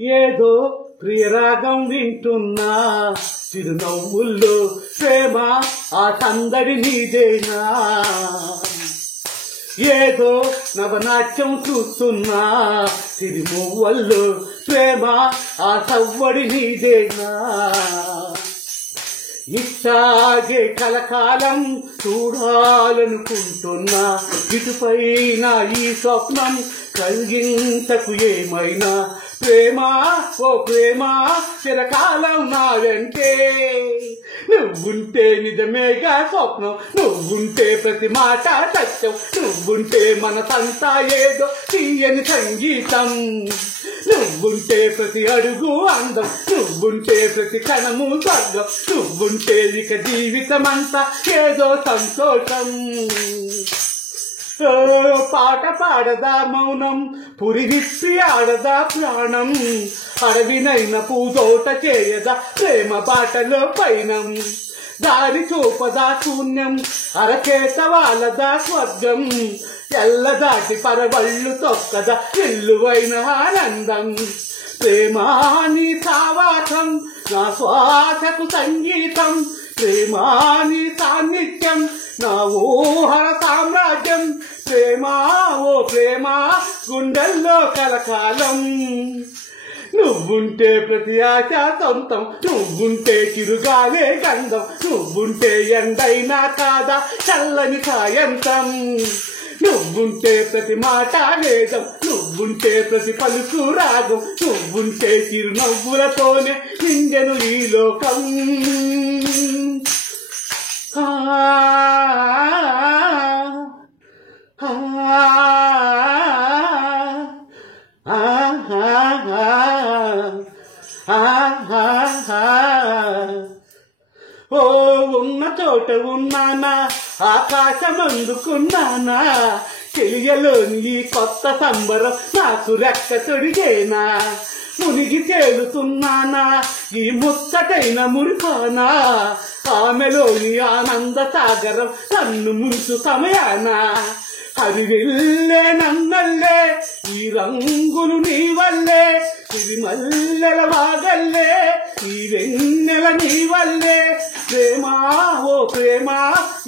ఏదో ప్రియరాగం వింటున్నా చిరునవ్వుల్లో ప్రేమ ఆ సందడి నీదేనా ఏదో నవనాట్యం చూస్తున్నా చిరునవ్వుల్లో ప్రేమ ఆ సవ్వడి నీదేనా ఇట్లాగే కలకాలం చూడాలనుకుంటున్నా ఇటుపైన ఈ స్వప్నం కలిగించకు ఏమైనా ప్రేమ ఓ ప్రేమ చిరకాలం నా వెంటే నువ్వుంటే నిజమేగా స్వప్నం నువ్వుంటే ప్రతి మాట సత్యం నువ్వుంటే మనసంతా ఏదో తీయని సంగీతం నువ్వుంటే ప్రతి అడుగు అందం నువ్వుంటే ప్రతి క్షణము స్వర్గం నువ్వుంటే ఇక జీవితమంతా ఏదో సంతోషం పాట పాడదా మౌనం పురివిప్పి ఆడదా ప్రాణం అడవినైన పూతోట చేయదా ప్రేమ బాటలో పైనం దారి చూపదా శూన్యం అరకేత వాళ్ళదా స్వర్గం ఎల్ల దాటి పరవళ్ళు తొక్కదా విల్లువైన ఆనందం ప్రేమాని సావాసం నా శ్వాసకు సంగీతం ప్రేమాని సాన్నిధ్యం నా ఊహల సామ్రాజ్యం ప్రేమ ఓ ప్రేమ గుండెల్లో కలకాలం నువ్వుంటే ప్రతి ఆశ సొంతం నువ్వుంటే చిరుగాలే గంధం నువ్వుంటే ఎండైనా కాదా చల్లని సాయంత్రం నువ్వుంటే ప్రతి మాట వేదం నువ్వుంటే ప్రతి పలుకు రాగం నువ్వుంటే చిరునవ్వులతోనే నిండెను ఈ లోకం ఓ ఉన్న చోట ఉన్నానా ఆకాశం అందుకున్నానా తెలియలోని ఈ కొత్త సంబరం నాకు రెక్క తొడిగేనా మునిగి తేలుతున్నానా ఈ ముచ్చటైన మురిపానా ఆమెలోని ఆనంద సాగరం నన్ను ముంచు సమయాన హరివిల్లే నన్నల్లే ఈ రంగులు నీ వల్లే సిరిమల్లెల వాగల్లే ఈ వెన్నెల నీ వల్లే ప్రేమ ఓ ప్రేమ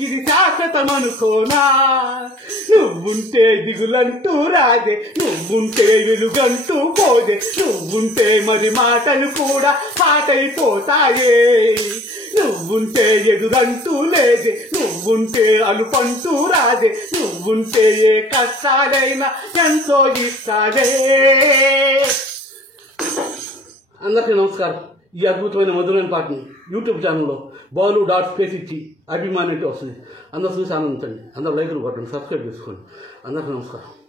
ఇది శాశ్వతమనుకోనా నువ్వుంటే దిగులంటూ రాగే నువ్వుంటే వెలుగంటూ పోదే నువ్వుంటే మరి మాటలు కూడా పాటైపోతాయే నువ్వుంటే ఎదురంటూ లేదే నువ్వుంటే అలుపంటూ రాదే నువ్వుంటే ఏ కష్టాలైనా ఎంతో ఇస్తాడే అందరికీ నమస్కారం ఈ అద్భుతమైన మధురైన పాటని యూట్యూబ్ ఛానల్లో బాలు.స్పేస్ ఇచ్చి అభిమాని అంటే వస్తుంది అందరూ చూసి ఆనందించండి అందరూ లైకులు కొట్టండి సబ్స్క్రైబ్ చేసుకోండి అందరికీ నమస్కారం